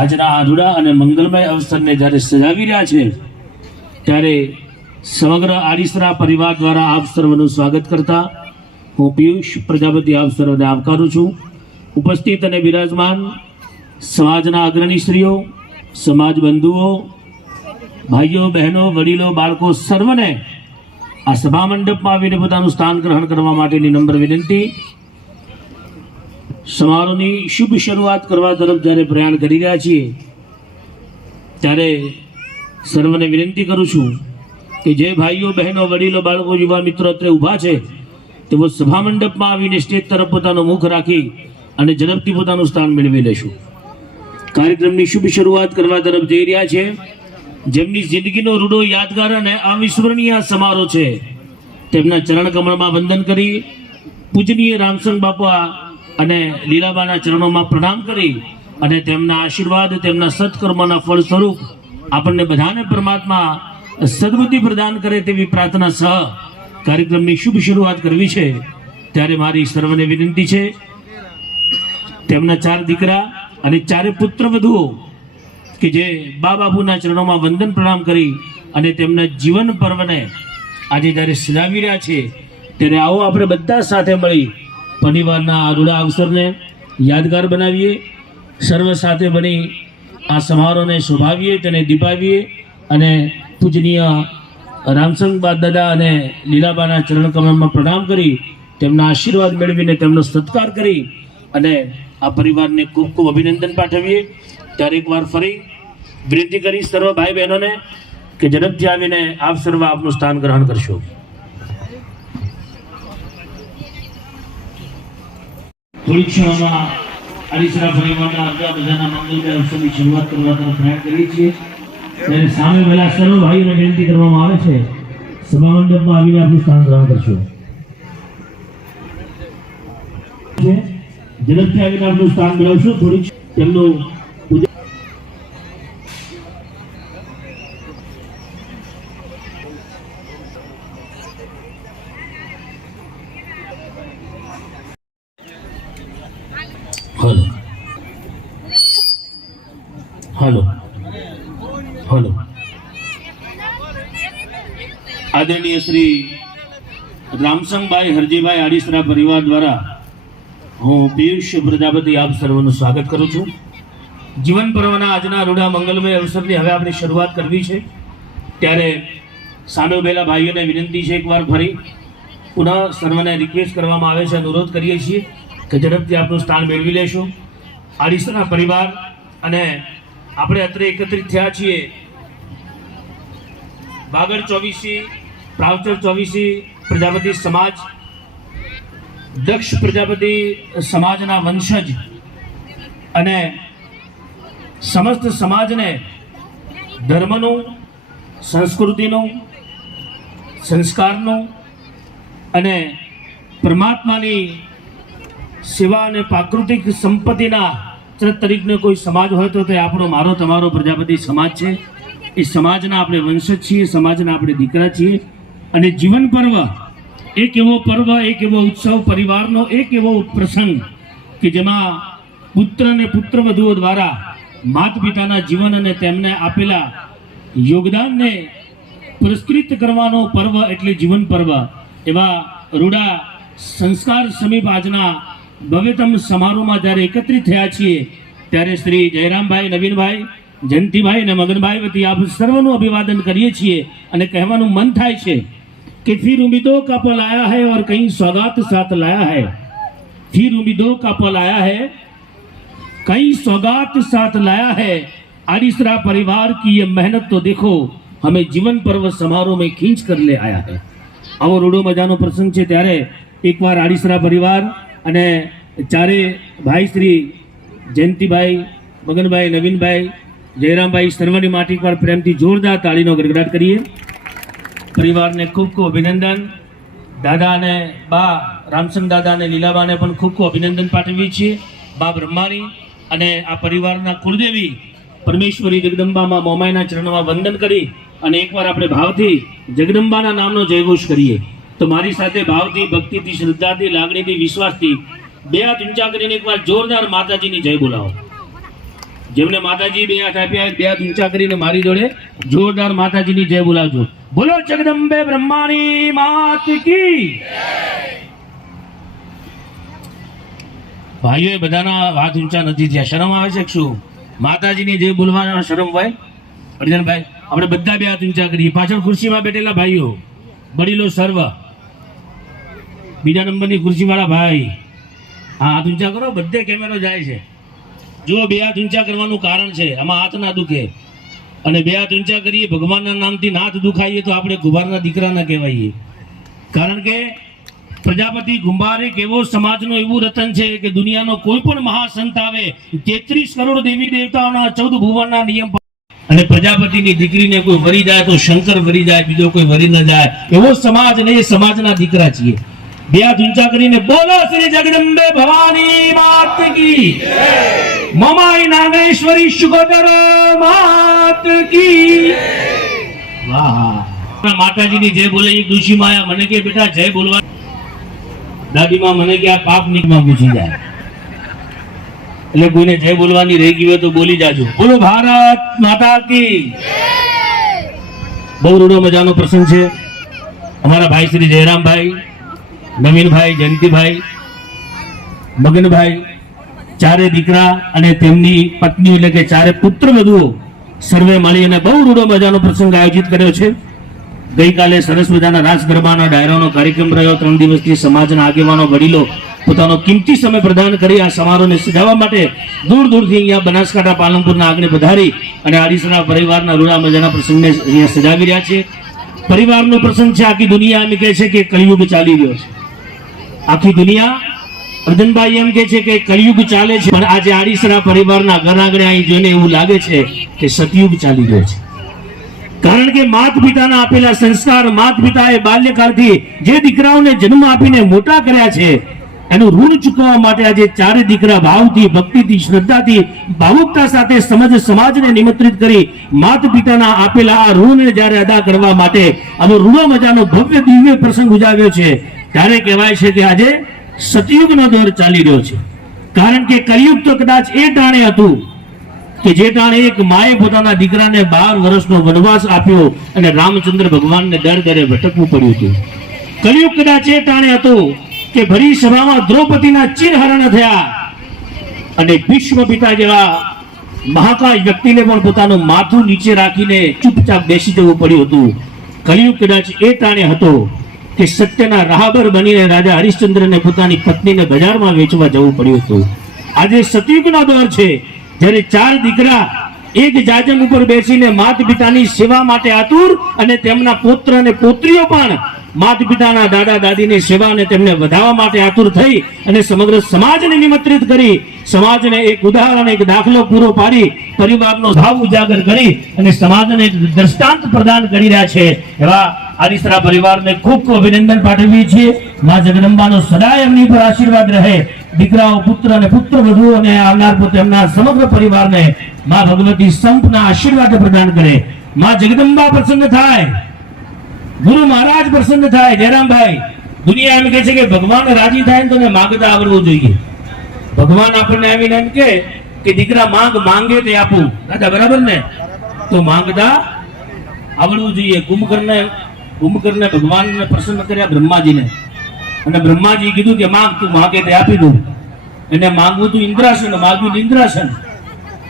આજના આધુડા અને મંગલમય અવસરને જ્યારે સજાવી રહ્યા છે ત્યારે સમગ્ર આડીસરા પરિવાર દ્વારા આપ સર્વનું સ્વાગત કરતા હું પિયુષ પ્રજાપતિ આપ સર્વને આવકારું છું. ઉપસ્થિત અને બિરાજમાન સમાજના અગ્રણીશ્રીઓ, સમાજ બંધુઓ, ભાઈઓ બહેનો, વડીલો, બાળકો સર્વને આ સભા મંડપમાં આવીને પોતાનું સ્થાન ગ્રહણ કરવા માટેની નમ્ર વિનંતી. સમારોહની શુભ શરૂઆત કરવા તરફ જ્યારે પ્રયાણ કરી રહ્યા છીએ ત્યારે સર્વને વિનંતી કરું છું કે જે ભાઈઓ બહેનો, વડીલો, બાળકો, યુવા મિત્રો અત્રે ઊભા છે તેઓ સભા મંડપમાં આવીને સ્ટેજ તરફ પોતાનું મુખ રાખી અને ઝડપથી પોતાનું સ્થાન મેળવી લેશું. કાર્યક્રમની શુભ શરૂઆત કરવા તરફ જઈ રહ્યા છે જેમની જિંદગીનો રૂડો યાદગાર અને અવિસ્મરણીય સમારોહ છે તેમના ચરણ કમળમાં વંદન કરી પૂજનીય રામસંગ બાપા અને લીલાબાના ચરણોમાં પ્રણામ કરી અને તેમના આશીર્વાદ, તેમના સત્કર્મના ફળ સ્વરૂપ આપણને બધાને પરમાત્મા સદબુદ્ધિ પ્રદાન કરે તેવી પ્રાર્થના સહ કાર્યક્રમની શુભ શરૂઆત કરવી છે. ત્યારે મારી સર્વને વિનંતી છે તેમના 4 દીકરા અને 4 પુત્ર વધુઓ કે જે બા બાપુના ચરણોમાં વંદન પ્રણામ કરી અને તેમના જીવન પર્વને આજે જ્યારે સજાવી રહ્યા છે ત્યારે આવો આપણે બધા સાથે મળી પરિવારના આ રૂડા અવસરને યાદગાર બનાવીએ, સર્વ સાથે બની આ સમારોહને શોભાવીએ, તેને દીપાવીએ અને પૂજનીય રામસંગ દાદા અને લીલાબાના ચરણ કમળમાં પ્રણામ કરી તેમના આશીર્વાદ મેળવીને તેમનો સત્કાર કરી અને આ પરિવારને ખૂબ ખૂબ અભિનંદન પાઠવીએ. ત્યારે એકવાર ફરી વિનંતી કરી સર્વ ભાઈ બહેનોને કે ઝડપથી આવીને આપ સર્વ આપનું સ્થાન ગ્રહણ કરશો. થોડી ક્ષણોમાં આડીસરા પરિવારના આગળ બધાના મંગલમય અવસરની શરૂઆત કરવા તરફ પ્રયાણ કરીએ છીએ ત્યારે સામે પહેલા સર્વ ભાઈઓને વિનંતી કરવામાં આવે છે સભા મંડપમાં આવીને આપનું સ્થાન ગ્રહણ કરશો. ઝડપથી આવીને આપનું સ્થાન મેળવશો. થોડી તેમનું હલો હલો આદરણીય શ્રી રામસંગભાઈ હરજીભાઈ આડીસરા પરિવાર દ્વારા હું પિયુષ પ્રજાપતિ આપ સર્વનું સ્વાગત કરું છું. જીવન પર્વના આજના રૂડા મંગલમય અવસરની હવે આપણે શરૂઆત કરવી છે ત્યારે સામે ઉભેલા ભાઈઓને વિનંતી છે એકવાર ફરી પુનઃ સર્વને રિક્વેસ્ટ કરવામાં આવે છે, અનુરોધ કરીએ છીએ કે ઝડપથી આપનું સ્થાન મેળવી લેશો. આડીસરા પરિવાર અને આપણે અત્રે એકત્રિત થયા છીએ વાગડ 24 પ્રાવચર 24 પ્રજાપતિ સમાજ, દક્ષ પ્રજાપતિ સમાજના વંશજ અને સમસ્ત સમાજને ધર્મનું, સંસ્કૃતિનું, સંસ્કારનું અને પરમાત્માની સેવા અને પ્રાકૃતિક સંપત્તિના તરીકે કોઈ સમાજ હોય તો તે આપણો, મારો, તમારો પ્રજાપતિ સમાજ છે. એ સમાજના આપણે વંશજ છીએ, સમાજના આપણે દીકરા છીએ અને જીવન પર્વ એક એવો પર્વ, એક એવો ઉત્સવ, પરિવારનો એક એવો પ્રસંગ કે જેમાં પુત્ર અને પુત્રવધુઓ દ્વારા માતા પિતાના જીવન અને તેમને આપેલા યોગદાનને પુરસ્કૃત કરવાનો પર્વ એટલે જીવન પર્વ. એવા રૂડા સંસ્કાર સમીપ આજના ભવ્યતમ સમારોહમાં જ્યારે એકત્રિત થયા છીએ ત્યારે શ્રી જયરામભાઈ, નવીનભાઈ, જયંતિભાઈ અને મગનભાઈ વતી આપ સર્વનું અભિવાદન કરીએ છીએ અને કહેવાનું મન થાય છે कि फिर उम्मीदों का पल आया है और कहीं सौगात साथ लाया है. फिर उम्मीदों का पल आया है, कहीं सौगात साथ लाया है. आड़ीसरा परिवार की ये मेहनत तो देखो हमें जीवन पर्व समारोह में खींच कर ले आया है. આવો રૂડો મજાનો પ્રસંગ છે ત્યારે એકવાર આડીસરા પરિવાર અને ચારે ભાઈ શ્રી જયંતિભાઈ, મગનભાઈ, નવીનભાઈ, જયરામભાઈ સર્વની માટે એકવાર પ્રેમથી જોરદાર તાળીનો ગડગડાટ કરીએ. પરિવારને ખૂબ ખૂબ અભિનંદન. દાદા અને બા રામસંગ દાદા અને લીલાબાને પણ ખૂબ ખૂબ અભિનંદન પાઠવીએ છીએ. બા બ્રહ્માની અને આ પરિવારના કુળદેવી પરમેશ્વરી જગદંબામાં મોમાઈના ચરણોમાં વંદન કરી અને એકવાર આપણે ભાવથી જગદંબાના નામનો જયઘોષ કરીએ. તો મારી સાથે ભાવથી, ભક્તિથી, શ્રદ્ધાથી, લાગણીથી, વિશ્વાસથી બે હાથ ઊંચા કરીને એકવાર જોરદાર માતાજીની જય બોલાવો. જેમને માતાજી બે હાથ આપ્યા બે હાથ ઊંચા કરીને મારી જોડે જોરદાર માતાજીની જય બોલાવજો. બોલો જગદંબે બ્રહ્માની માત કી. ભાઈઓ બધાના હાથ ઊંચા નથી થયા, શરમ આવે છે શું? માતાજીની જય બોલવાના શરમ હોય? અર્જનભાઈ આપણે બધા બે હાથ ઊંચા કરીએ. પાછળ ખુરશીમાં બેઠેલા ભાઈઓ વડીલો સર્વ, બીજા નંબરની ખુરશી વાળા ભાઈ, હા હાથ ઊંચા કરો. બધે કેમેરો જાય છે. જો બે હાથ ઊંચા કરવાનું કારણ છે, આમાં હાથ ના દુખે. અને બે હાથ ઊંચા કરીએ ભગવાનના નામથી હાથ દુખાઈએ તો આપણે કુંભારના દીકરા ના કહેવાઈએ. કારણ કે પ્રજાપતિ કુંભાર એક એવો સમાજનું એવું રતન છે કે દુનિયાનો કોઈ પણ મહાસંત આવે 33 કરોડ દેવી દેવતાઓના 14 ભુવનના નિયમ, અને પ્રજાપતિની દીકરીને કોઈ વરી જાય તો શંકર વરી જાય, બીજો કોઈ વરી ન જાય. એવો સમાજ ને એ સમાજના દીકરા છીએ. બે હાથ ઊંચા કરીને બોલો શ્રી જગદંબે ભવાની માત કી જય. મમાઈ નાગેશ્વરી શુગોદર માત કી જય. વાહ, માતાજીની જય બોલે. એક દુષી માયા મને કે બેટા જય બોલવા. દાદીમાં મને કે આ પાપ નિકમાં પૂછી જાય, એટલે કોઈને જય બોલવાની રહી ગઈ હોય તો બોલી જાજો. બોલો ભારત માતા કી જય. બહુ રૂડો મજાનો પ્રસંગ છે. અમારા ભાઈ શ્રી જયરામભાઈ, નવીનભાઈ, જયંતિભાઈ, મગનભાઈ, ચારે દીકરા અને તેમની પત્નીઓ એટલે કે ચારે પુત્ર વધુઓ સર્વે મળી અને બહુ રૂડો મજાનો પ્રસંગ આયોજિત કર્યો છે. ગઈકાલે સરસ મજાના રાસ ગરબાના ડાયરાનો કાર્યક્રમ રહ્યો. 3 દિવસથી સમાજના આગેવાનો વડીલો પોતાનો કિંમતી સમય પ્રદાન કરી આ સમારોહને સજાવવા માટે દૂર દૂરથી અહીંયા બનાસકાંઠા પાલનપુરના આંગણે પધારી અને આડીસરા પરિવારના રૂડા મજાના પ્રસંગને અહીંયા સજાવી રહ્યા છે. પરિવારનો પ્રસંગ છે. આખી દુનિયા એમ કહે છે કે કળિયુગ ચાલી રહ્યો છે. આખી દુનિયા, અર્જનભાઈ એમ કે છે કે કળિયુગ ચાલે છે, પણ આજે આડીસરા પરિવારના ઘર આંગણે અહીં જોઈને એવું લાગે છે કે સતયુગ ચાલી રહ્યો છે. કારણ કે માત પિતાના આપેલા સંસ્કાર, માત પિતાએ બાલ્યકાળથી જે દીકરાઓને જન્મ આપીને મોટા કર્યા છે એનું ઋણ ચૂકવવા માટે આજે ચારે દીકરા ભાવથી, ભક્તિથી, શ્રદ્ધાથી, ભાવુકતા સાથે સમાજને નિમંત્રિત કરી માત પિતાના આપેલા આ ઋણને જ્યારે અદા કરવા માટે આવો રૂડો મજાનો ભવ્ય દિવ્ય પ્રસંગ ઉજાવ્યો છે, ત્યારે કહેવાય છે કે આજે સતયુગનો દોર ચાલી રહ્યો છે. કારણ કે કળિયુગ તો કદાચ એ ટાણે હતું કે જે ટાણે એક માએ પોતાના દીકરાને 12 વર્ષનો વનવાસ આપ્યો અને રામચંદ્ર ભગવાનને દર દરે ભટકવું પડ્યું હતું. કળિયુગ કદાચ એ ટાણે હતો કે ભરી સભામાં દ્રૌપદીના ચિરહરણ થયા અને ભીષ્મ પિતા જેવા મહાકાય વ્યક્તિને પણ પોતાનું માથું નીચે રાખીને ચૂપચાપ બેસી જવું પડ્યું હતું. કળિયુગ કદાચ એ ટાણે હતો કે સત્યના રાહબર બનીને રાજા હરિશ્ચંદ્રને પોતાની પત્નીને બજારમાં વેચવા જવું પડ્યું હતું. આજે સતયુગનો દોર છે, જ્યારે 4 દીકરા એક જાજમ ઉપર બેસીને માત પિતાની સેવા માટે આતુર અને તેમના પુત્ર અને પુત્રીઓ પણ માત પિતાના દાદા દાદીની સેવા અને તેમને વધાવવા માટે આતુર થઈ અને સમગ્ર સમાજને નિમંત્રિત કરી સમાજને એક ઉદાહરણ, એક દાખલો પૂરો પાડી પરિવારનો ભાવ ઉજાગર કરી અને સમાજને એક દ્રષ્ટાંત પ્રદાન કરી રહ્યા છે. એવા આરીસરા પરિવારને ખૂબ ખૂબ અભિનંદન પાઠવીએ છીએ. માં જગદંબાનો સદાય એમની પર આશીર્વાદ રહે. દીકરાઓ, પુત્ર અને પુત્ર વધુઓ અને આવનાર તેમના સમગ્ર પરિવારને માં ભગવતી સંપના આશીર્વાદ પ્રદાન કરે. માં જગદંબા પ્રસન્ન થાય, ગુરુ મહારાજ પ્રસન્ન થાય. જયરામભાઈ, દુનિયા એમ કહે છે કે ભગવાન રાજી થાય તો માંગતા આવડવું જોઈએ. ભગવાન આપણને આવીને એમ કે દીકરા માંગે તે આપું. દાદા બરાબર ને? તો માંગતા આવડવું જોઈએ. કુંભકર્ણને ભગવાનને પ્રસન્ન કર્યા બ્રહ્માજીને, અને બ્રહ્માજી કીધું કે માંગ, તું માંગે તે આપી દઉં. એને માંગવું તું ઇન્દ્રાસન, માગ્યું ઇન્દ્રાસન.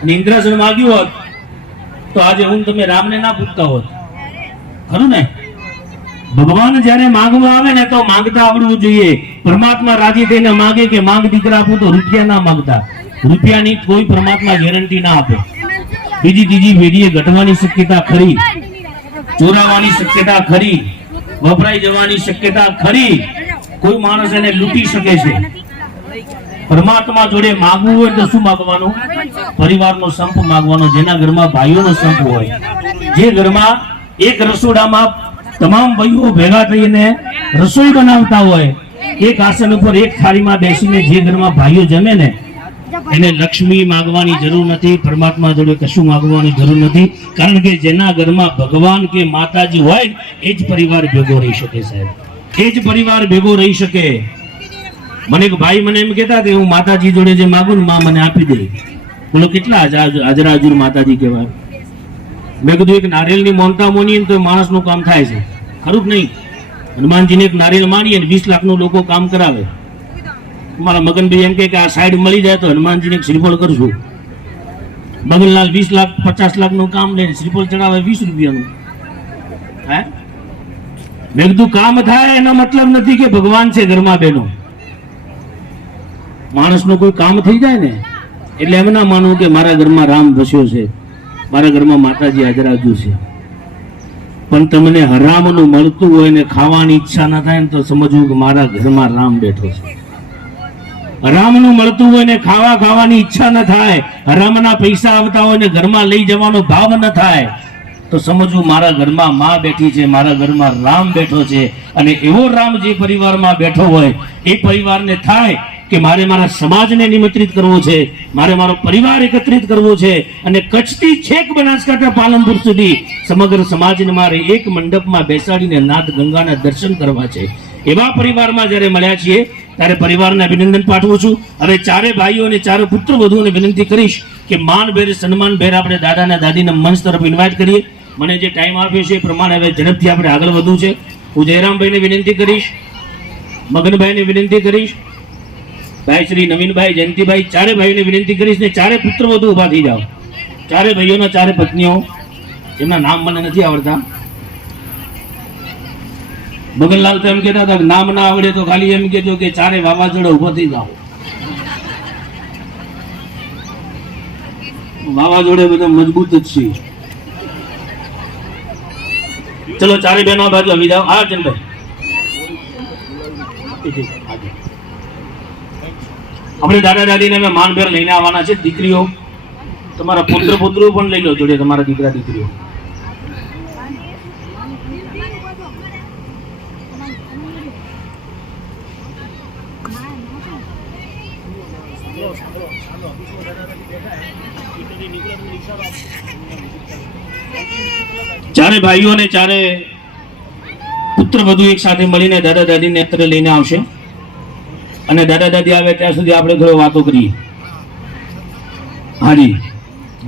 અને ઇન્દ્રાસન માગ્યું હોત તો આજે હું તમે રામને ના પૂછતા હોત, ખરું ને? ભગવાન જયારે માંગવા આવે ને તો માંગતા આવડવું જોઈએ. પરમાત્મા રાજી થઈને માંગે કે માંગ દીકરા આપું તો રૂપિયા ના માંગતા. રૂપિયાની કોઈ પરમાત્મા ગેરંટી ના આપે. બીજી ત્રીજી પેઢીએ ઘટવાની શક્યતા ખરી, ચોરાવાની શક્યતા ખરી, વપરાઈ જવાની શક્યતા ખરી. કોઈ માણસ એને લૂંટી શકે છે. પરમાત્મા જોડે માંગવું હોય તો શું માંગવાનું? પરિવારનો સંપ માંગવાનો. જેના ઘરમાં ભાઈઓનો સંપ હોય, જે ઘરમાં એક રસોડામાં તમામ ભાઈઓ ભેગા થઈને રસોઈ બનાવતા હોય, એક આસન ઉપર એક થાળીમાં બેસીને જે ઘરમાં ભાઈઓ જમે ને એને લક્ષ્મી માંગવાની જરૂર નથી, પરમાત્મા જોડે કશું માંગવાની જરૂર નથી. કારણ કે જેના ઘરમાં ભગવાન કે માતાજી હોય એ જ પરિવાર ભેગો રહી શકે સાહેબ, એ જ પરિવાર ભેગો રહી શકે. મને એક ભાઈ મને એમ કહેતા કે હું માતાજી જોડે જે માંગુ ને માં મને આપી દે. બોલો કેટલા હાજરા હજુર માતાજી કહેવાય. મેં કીધું એક નારિયેળની મોનતા મોનીએ તો માણસનું કામ થાય છે, ખરું જ નહીં? હનુમાનજીને એક નારિયેળ માનીએ ને 20 લાખનું લોકો કામ કરાવે. મારા મગનભાઈ એમ કે આ સાઈડ મળી જાય તો હનુમાનજીને એક શ્રીફળ કરશું. બગનલાલ 20 લાખ 50 લાખનું કામ લઈને શ્રીફળ ચડાવે 20 રૂપિયાનું. હે, મેં કીધું કામ થાય એનો મતલબ નથી કે ભગવાન છે ઘરમાં બેનો. માણસનું કોઈ કામ થઈ જાય ને એટલે એમ ના માનવું કે મારા ઘરમાં રામ વસ્યો છે, મારા ઘરમાં માતાજી હાજરાજુ છે. પણ તમને હરામનું મળતું હોય ને ખાવાની ઈચ્છા ના થાય ને તો સમજવું કે મારા ઘરમાં રામ બેઠો છે. હરામનું મળતું હોય ને ખાવાની ઈચ્છા ન થાય, હરામના પૈસા આવતા હોય ને ઘરમાં લઈ જવાનો ભાવ ન થાય તો સમજવું મારા ઘરમાં માં બેઠી છે, મારા ઘરમાં રામ બેઠો છે. અને એવો રામ જે પરિવારમાં બેઠો હોય એ પરિવારને થાય કે મારે મારા સમાજને નિમંત્રિત કરવો છે, મારે મારો પરિવાર એકત્રિત કરવો છે અને કચ્છથી છેક બનાસકાંઠા પાલનપુર સુધી સમગ્ર સમાજને મારે એક મંડપમાં બેસાડીને નાથ ગંગાના દર્શન કરવા છે. એવા પરિવારમાં જ્યારે મળ્યા છીએ ત્યારે પરિવારને અભિનંદન પાઠવું છું. હવે ચારે ભાઈઓ અને ચારે પુત્ર વધુઓને વિનંતી કરીશ કે માનભેર સન્માનભેર આપણે દાદા અને દાદીને મંચ તરફ ઇન્વાઇટ કરીએ. મને જે ટાઈમ આપ્યો છે એ પ્રમાણે હવે ઝડપથી આપણે આગળ વધવું છે. હું જયરામભાઈને વિનંતી કરીશ, મગનભાઈને વિનંતી કરીશ, ભાઈ શ્રી નવીનભાઈ, જયંતિભાઈ, ચારે ભાઈઓને વિનંતી કરીશ ને ચારે પુત્ર વધુ ઉભા થઈ જાઓ. ચારે ભાઈઓના ચારે પત્નીઓ, એમના નામ મને નથી આવડતા. મગનલાલ તો એમ કહેતા હતા નામ ના આવડે તો ખાલી એમ કહેજો કે ચારે વાવાઝોડા ઉભા થઈ જાઓ. વાવાઝોડે બધા મજબૂત જ છે. ચલો ચારે બહેનો બાજુ આવી જાઓ. હા જનભાઈ, આપણે દાદા દાદીને અમે માનભેર લઈને આવવાના છે. દીકરીઓ, તમારા પુત્ર પુત્રો પણ લઈ લો જોડે, તમારા દીકરા દીકરીઓ. ચારે ભાઈઓ અને ચારે પુત્ર વધુ એક સાથે મળીને દાદા દાદીને અત્રે લઈને આવશે અને દાદા દાદી આવે ત્યાં સુધી આપણે થોડો વાતો કરીએ. હાજી,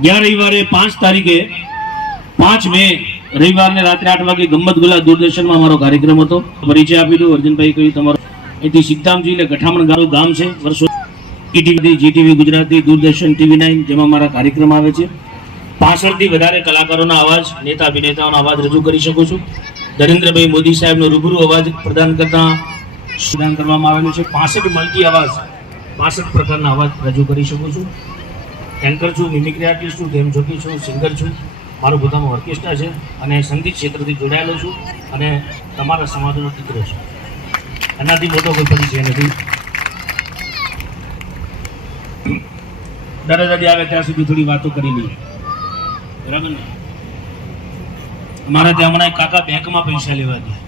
ગયા રવિવારે 5 તારીખે 5 મે રવિવારને રાત્રે 8 વાગે ગમ્મત ગુલા દૂરદર્શનમાં મારો કાર્યક્રમ હતો. પરિચય આપી દઉં. અર્જુનભાઈ કહ્યું તમારો અહીંથી સિદ્ધામજી એટલે ગઠામણ ગામ છે. વર્ષો ETV, GTV Gujarati, Doordarshan, TV9 જેમાં મારા કાર્યક્રમ આવે છે. 65 થી વધારે કલાકારોના અવાજ, નેતા અભિનેતાઓના અવાજ રજૂ કરી શકું છું. નરેન્દ્રભાઈ મોદી સાહેબનો રૂબરૂ અવાજ પ્રદાન કરવામાં આવેલું છે. 65 મલ્ટી અવાજ, 65 પ્રકારના અવાજ રજૂ કરી શકું છું. એન્કર છું, મિમિક્રી આર્ટિસ્ટ છું, ગેમ જોકી છું, સિંગર છું. મારું પોતાનું ઓર્કેસ્ટ્રા છે અને સંગીત ક્ષેત્રથી જોડાયેલો છું અને તમારા સમાજનો દીકરો છું. એનાથી મોટો કોઈ પરિચય નથી. દાદા દાદી આવે ત્યાં સુધી થોડી વાતો કરી લઈએ, બરાબર ને? અમારા ત્યાં હમણાં કાકા બેંકમાં પૈસા લેવા ગયા.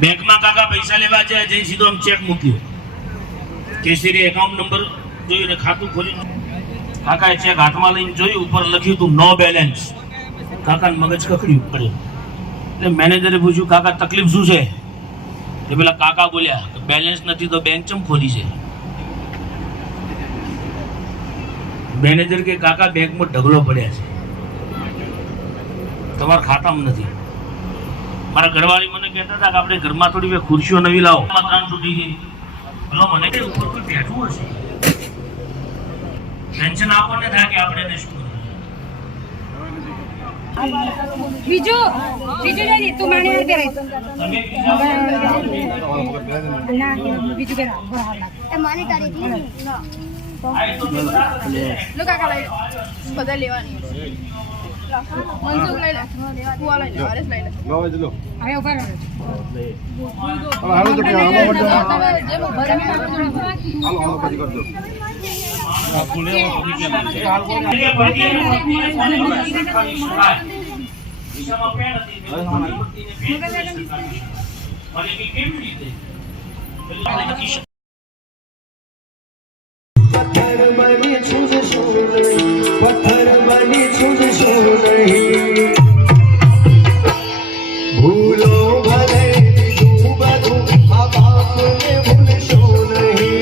બેંકમાં કાકા પૈસા લેવા જાય, જઈ સીધો આમ ચેક મૂક્યો, કેશરી એકાઉન્ટ નંબર જોયું ને ખાતું ખોલ્યું. કાકાએ ચેક હાથમાં લઈને જોયું, ઉપર લખ્યું હતું નો બેલેન્સ. કાકાને મગજ કકડ્યું પડે. એટલે મેનેજરે પૂછ્યું કાકા તકલીફ શું છે? એટલે પેલા કાકા બોલ્યા બેલેન્સ નથી તો બેંક ચમ ખોલી છે? મેનેજર કે કાકા બેંકમાં ઢગલો પડ્યા છે, તમારા ખાતામાં નથી. મારા ઘરવાળી મને કહેતા હતા કે આપણે ઘરમાં થોડી ખુરશીઓ નવી લાવો. 3 તૂટી ગઈ. ભલો મને કે ઉપર કોઈ બેઠું હશે, ટેન્શન આપણને થાય કે આપણે એને શું કરવું. બીજું લેજે તું માને હાર કરે ના બીજું કે એ માને તારી દી લો કાકા લઈ બધા લેવાની મનસુખ લઈ લે કુવા લઈ લે હરેશ લઈ લે લાવ જ લો હવે ઉભા રહો હાલો તો કે હાલો પછી કરજો પથ્થર બની છૂટશું નહીં, પથ્થર બની છૂટશું નહીં. ભૂલો ભલે બીજું બધું આ બાપને ભૂલશો નહીં.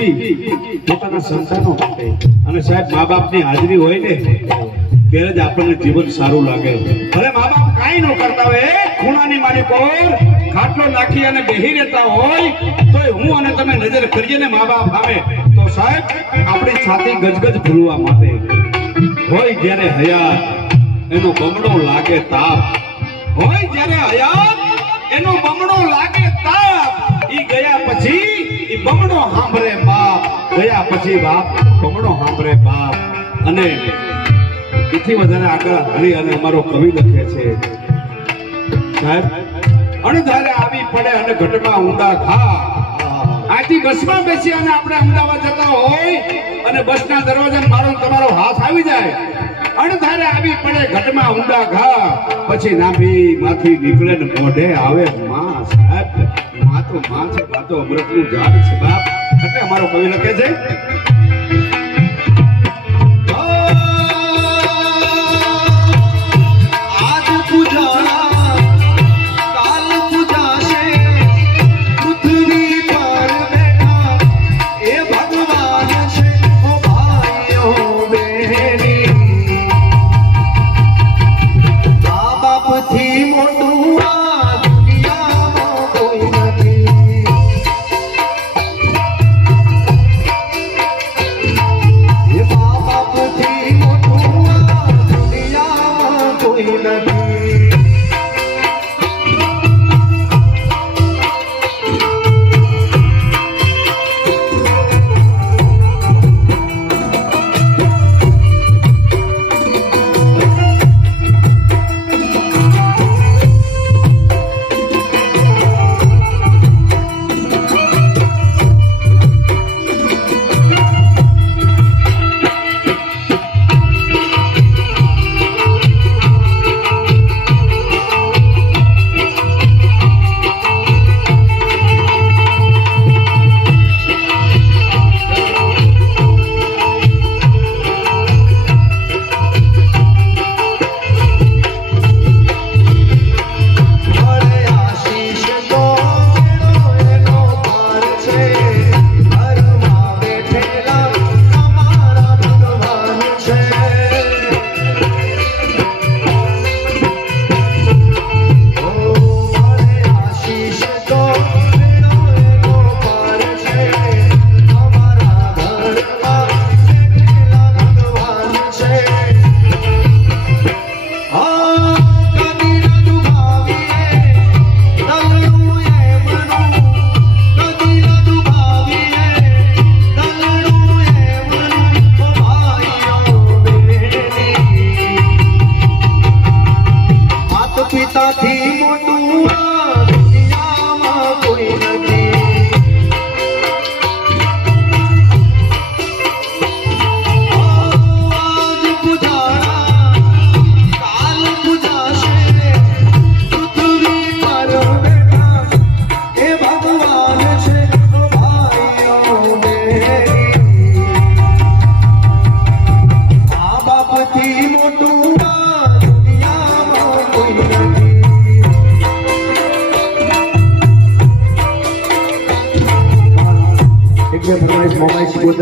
બી પોતાના સંતાનો માટે અને સાહેબ મા બાપની હાજરી હોય ને ત્યારે જ આપણને જીવન સારું લાગે. ભલે મા બાપ કાંઈ ન કરતા હોય, ખૂણાની મારી પર ખાટલો નાખી અને બેહી રહેતા હોય તોય હું અને તમે નજર કરીએ ને મા બાપ સામે તો સાહેબ આપણી છાતી ગજગજ ભૂલવા માટે હોય. જ્યારે હયાત એનો બમણો લાગે તાપ, હોય જ્યારે હયાત એનો બમણો લાગે તાપ, ઈ ગયા પછી ઈ બમણો સાંભળે બાપ, ગયા પછી બાપ બમણો સાંભળે બાપ. અને એથી વધારે આગળ હરી અને અમારો કવિ લખે છે સાહેબ, અણધારે આવી પડે અને ઘટમાં ઊંડા ખા. આથી બસમાં બેસી અને આપણે અમદાવાદ જતા હોય અને બસના દરવાજા મારો તમારો હાથ આવી જાય, અણધારે આવી પડે ઘટમાં ઊંડા ઘા, પછી નાભી માંથી નીકળે ને મોઢે આવે માં. સાહેબ માં તો માં છે, માં તો અમૃતનું ઝાડ છે બાપ. એટલે અમારો કવિ લખે છે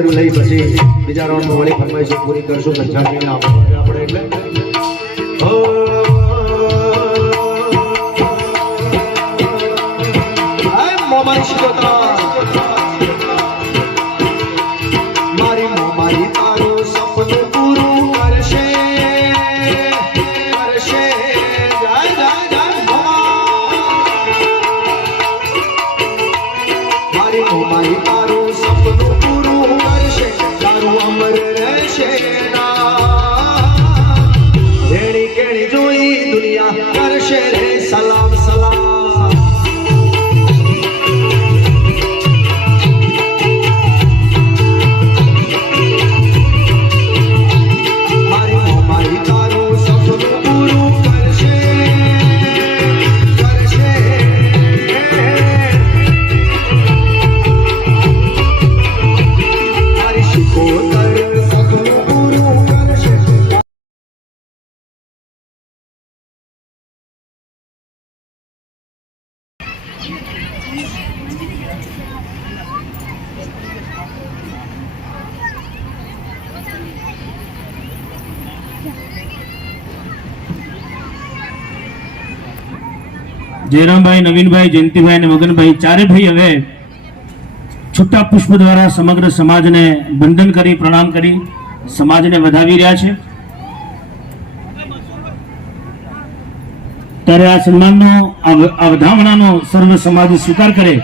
લઈ પછી બીજા રાઉન્ડ વાળી ફરમાઈશો પૂરી કરશું. પંચાણું આપણે એટલે મારી મારી તારું સપનું પૂરું કરશે કરશે. જાય જાય જાય મારી મારી તારું સપનું પૂરું કરશે, તારું અમર રહેશે ના. એણી કેણી જોઈ દુનિયા કરશે રે સલામ સલામ. સપનું પૂરું જયરામભાઈ, નવીનભાઈ, જયંતિભાઈ અને મગનભાઈ ચારે ભાઈ હવે છૂટા પુષ્પ દ્વારા સમગ્ર સમાજને વંદન કરી પ્રણામ કરી સમાજને વધાવી રહ્યા છે. ત્યારે આ સન્માનનો આ વધામણાનો સર્વ સમાજ સ્વીકાર કરે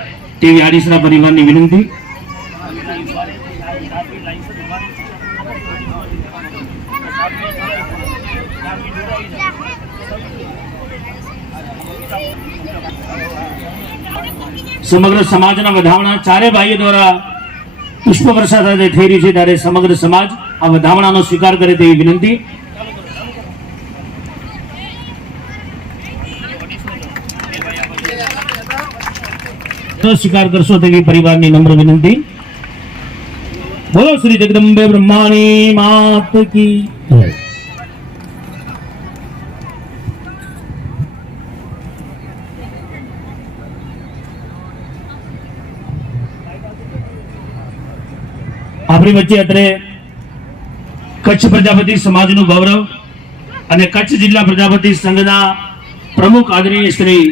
તેવી આડીસરા પરિવારની વિનંતી. સમગ્ર સમાજના વધામણા ચારે ભાઈઓ દ્વારા પુષ્પ વર્ષા સાથે થઈ રહી છે ત્યારે સમગ્ર સમાજ આ વધામણાનો સ્વીકાર કરે તેવી વિનંતી. સ્વીકાર કરશો તેવી પરિવારની નમ્ર વિનંતી. બોલો શ્રી જગદંબે બ્રહ્માણી માત કી જય. આપણી વચ્ચે અત્રે કચ્છ પ્રજાપતિ સમાજનું ગૌરવ અને કચ્છ જિલ્લા પ્રજાપતિ સંઘના પ્રમુખ આદરણીય શ્રી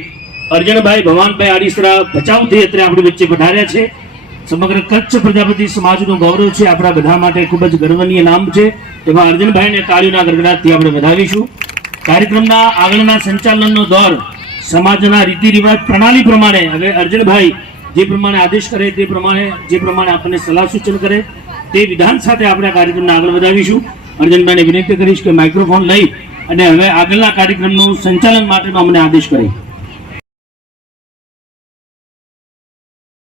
અર્જણભાઈ ભવાનભાઈ આડીસરા ભચાઉથી અત્રે આપણી વચ્ચે પધાર્યા છે. સમગ્ર કચ્છ પ્રજાપતિ સમાજનું ગૌરવ છે, આપણા બધા માટે ખૂબ જ ગર્વનીય નામ છે. એવા અર્જણભાઈને તાળીઓના ગડગડાટથી આપણે વધાવીશું. કાર્યક્રમના આગળના સંચાલનનો દોર સમાજના રીતિ રિવાજ પ્રણાલી પ્રમાણે હવે અર્જણભાઈ જે પ્રમાણે આદેશ કરે તે પ્રમાણે જે પ્રમાણે આપણને સલાહ સૂચન કરે તે વિધાન સાથે આપણે આ કાર્યક્રમને આગળ વધાવીશું. અર્જણભાઈને વિનંતી કરીશ કે માઇક્રોફોન લઈ અને હવે આગળના કાર્યક્રમનું સંચાલન માટેનો અમને આદેશ કરે.